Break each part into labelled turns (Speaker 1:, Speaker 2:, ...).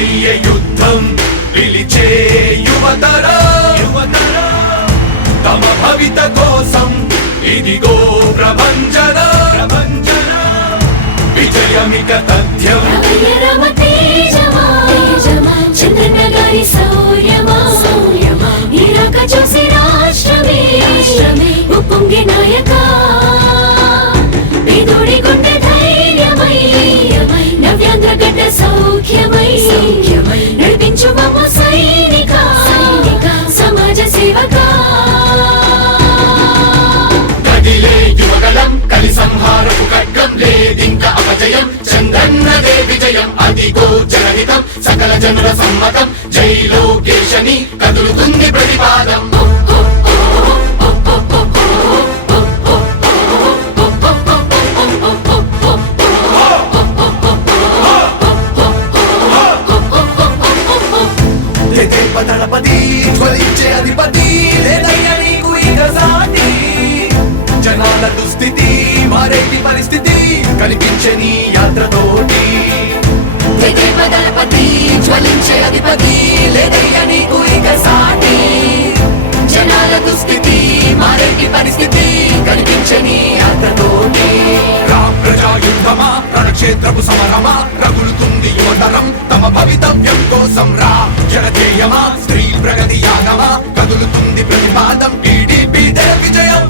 Speaker 1: మొదలయ్యే యుద్ధం పిలిచే యువతర. యువతర తమ భవిత కోసం ఇదిగో ప్రభంజన. ప్రభంజన విజయమిక తథ్యం.
Speaker 2: రమయ్య రమ
Speaker 3: చంద్రన్నదే విజయం అదిగో జనహితం సకల జనుల సమ్మతం. జై లోకేశని కదులుతుంది ప్రతిపాదం.
Speaker 1: కోసం రా జనజేయమా స్త్రీ ప్రగతి యాగమా. కదులుతుంది ప్రతిపాదం టీడీపీ విజయం విజయం.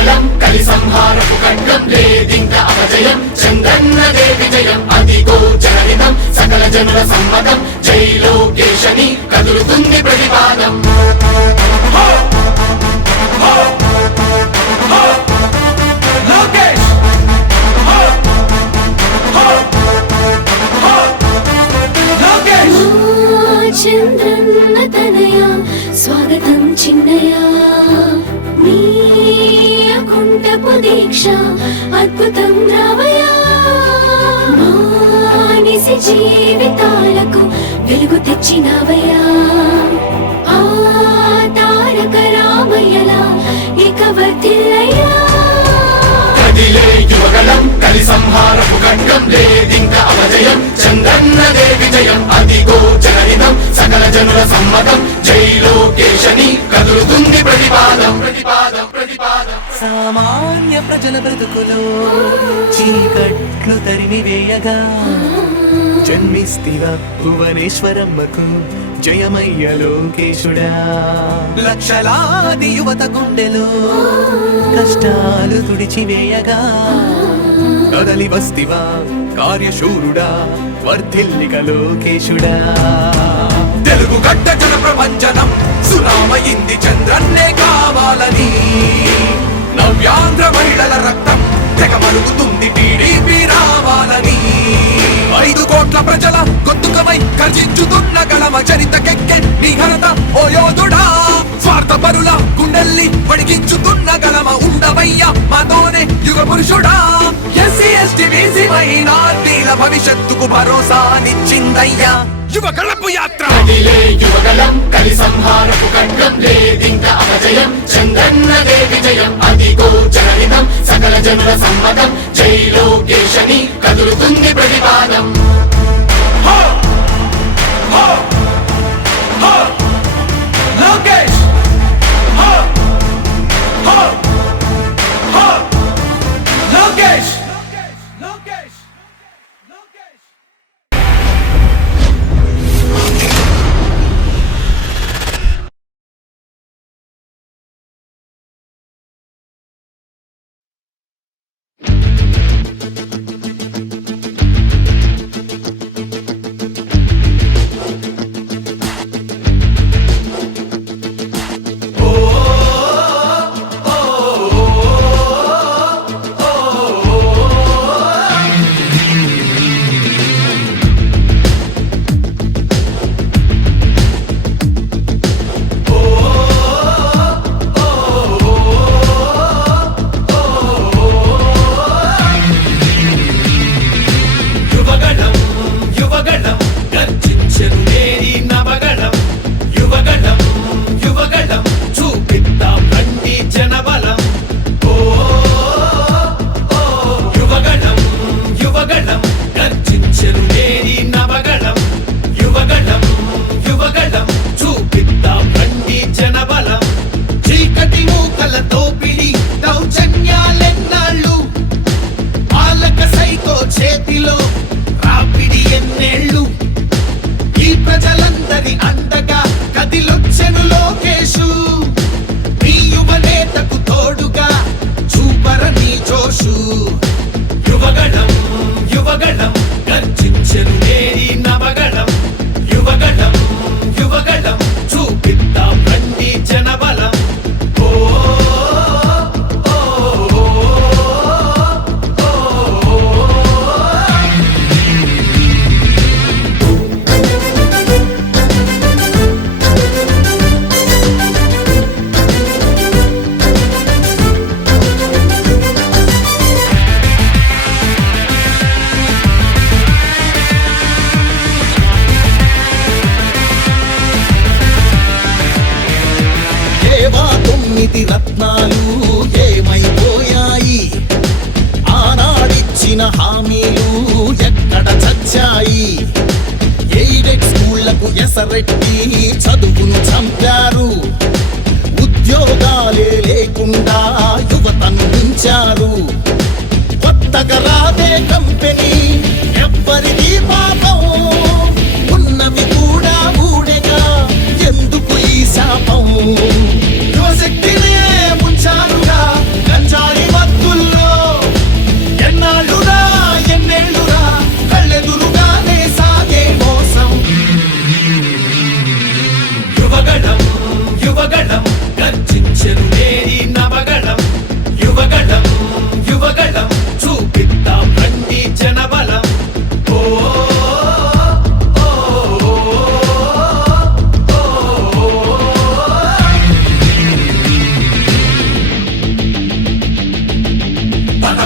Speaker 3: కదిలే కలి సంహారపు ఖడ్గం లేదింక అపజయం చంద్రన్నదే విజయం అదిగో జనహితం సకల జనుల సమ్మతం జై లోకేశని కదులుతుంది ప్రతిపాదం.
Speaker 2: దీక్ష అద్భుతం రావయా మానిసి జీవితాలకు వెలుగు తెచ్చినవయా. ఆ తారక రామయ్యలా ఇక వర్తిల్లయ్యా
Speaker 3: కదిలే యువగలం కలి సంహారపు ఖడ్గం లేదింక అపజయం చంద్రన్నదే విజయం అదిగో జనహితం సకల జనుల సమ్మతం జై లోకేశని కదులుతుంది ప్రతిపాదం ప్రతిపాదం ప్రతిపాదం.
Speaker 1: సామాన్య ప్రజల బ్రతుకులో. చీకట్లు తరిమి వేయగా. జన్మిస్తివ భువనేశ్వరమ్మకు. జయమయ్య లోకేశుడా. లక్షలాది యువత గుండెలో. కష్టాలు తుడిచివేయగా కదలి వస్తివా కార్యశూరుడా. వర్ధిల్లిక లోకేశుడా. తెలుగు గడ్డ జన ప్రపంచనం సునామయింది చంద్రన్నే కావాలని. నవ్యాంధ్ర మహిళల రక్తం తెగ మరుగుతుంది టీడీపీ రావాలని. ఐదు కోట్ల ప్రజల గొంతుకమై గర్జించుతున్న గళమ చరితకెక్కె నీ ఘనత ఓ యోధుడా. స్వార్థ పరుల గుండెల్ని వడిగించుతున్న గళమ ఉండవయ్య మాతోనే యుగ పురుషుడా. ఎస్సీ ఎస్టీ బీసీ మైనార్టీల భవిష్యత్తుకు భరోసానిచ్చిందయ్యా. యువ కళపు యాత్ర
Speaker 3: యువగలం కలి సంహారపు ఖడ్గం లేదింక అపజయం చంద్రన్నదే విజయం అదిగో జనహితం సకల జనుల సమ్మతం జై లోకేశని కదులుతుంది ప్రతిపాదం.
Speaker 1: లోకేష్!
Speaker 4: వచ్చాయి ఎయిడెడ్ స్కూళ్ళకు ఎసరెట్టి చదువును చంపారు. ఉద్యోగాలే లేకుండా యువతను ఉంచారు కొత్తగా రాదే కంపెనీ ఎవ్వరిది పాపం. ఉన్నవి కూడా ఊడెగా ఎందుకు ఈ శాపం? యువశక్తినే
Speaker 5: గర్జించెను నేరి నవగణం యువగణం చూపిద్దాం రండి జనబలం. ఓ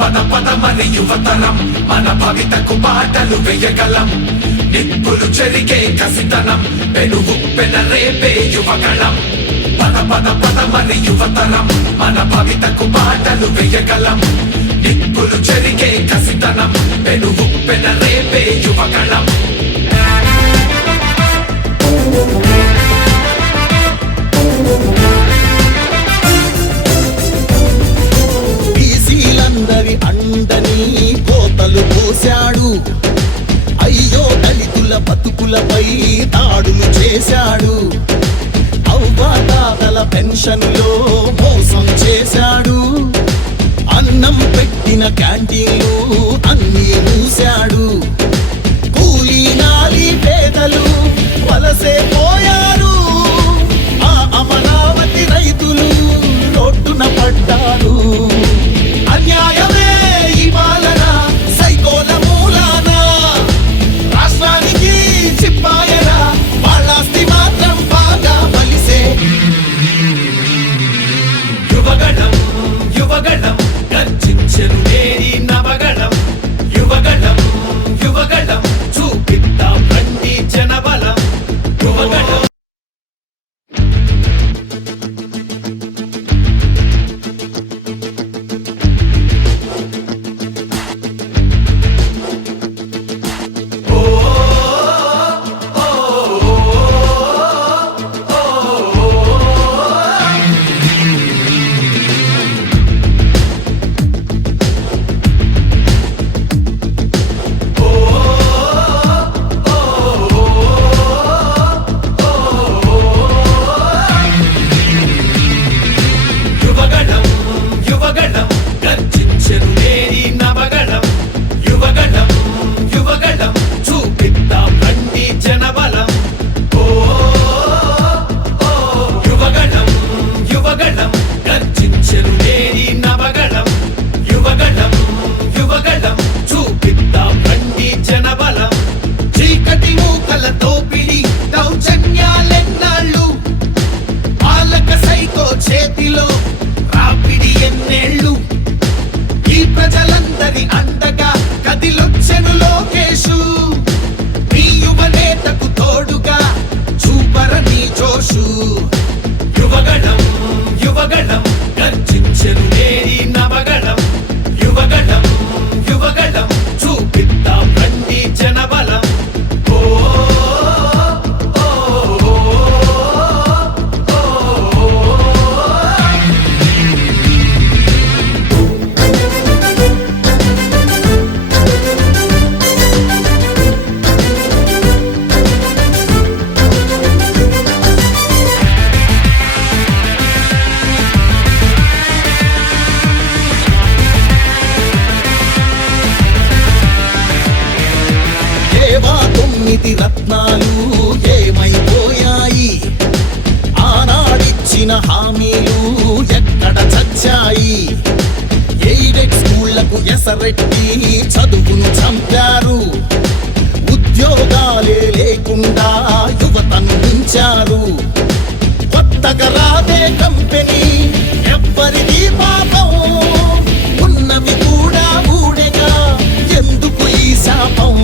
Speaker 1: పద పద మరి యువతరం మన భవితకు పాటలు వేయగలం. నిప్పులు చెరిగే కసితనం పెనుగు పెనరేపే యువగళం పద పద పద మరి యువతరం. మన భవితకు బాటలు వేయగలం. నిప్పులు చెరిగే కసితనం. పెను ఉప్పెన రేపే యువకళం బీసీలందరి అండని కోతలు పోశాడు అయ్యో దళితుల బతుకులపై దాడులు
Speaker 4: చేశాడు. వాటాల పెన్షన్లో మోసం చేశాడు. అన్నం పెట్టిన క్యాంటీన్లు అన్ని మూశాడు. కూలీ నాలి పేదలు వలసే
Speaker 5: ఇచ్చిన హామీలు ఎక్కడ చచ్చాయి? ఎయిడెడ్ స్కూళ్ళకు ఎసరెట్టి చదువును చంపారు. ఉద్యోగాలే లేకుండా యువతను ఉంచారు
Speaker 4: కొత్తగా రాదే కంపెనీ ఎవ్వరిది పాపం. ఉన్నవి కూడా ఊడెగా ఎందుకు ఈ శాపం?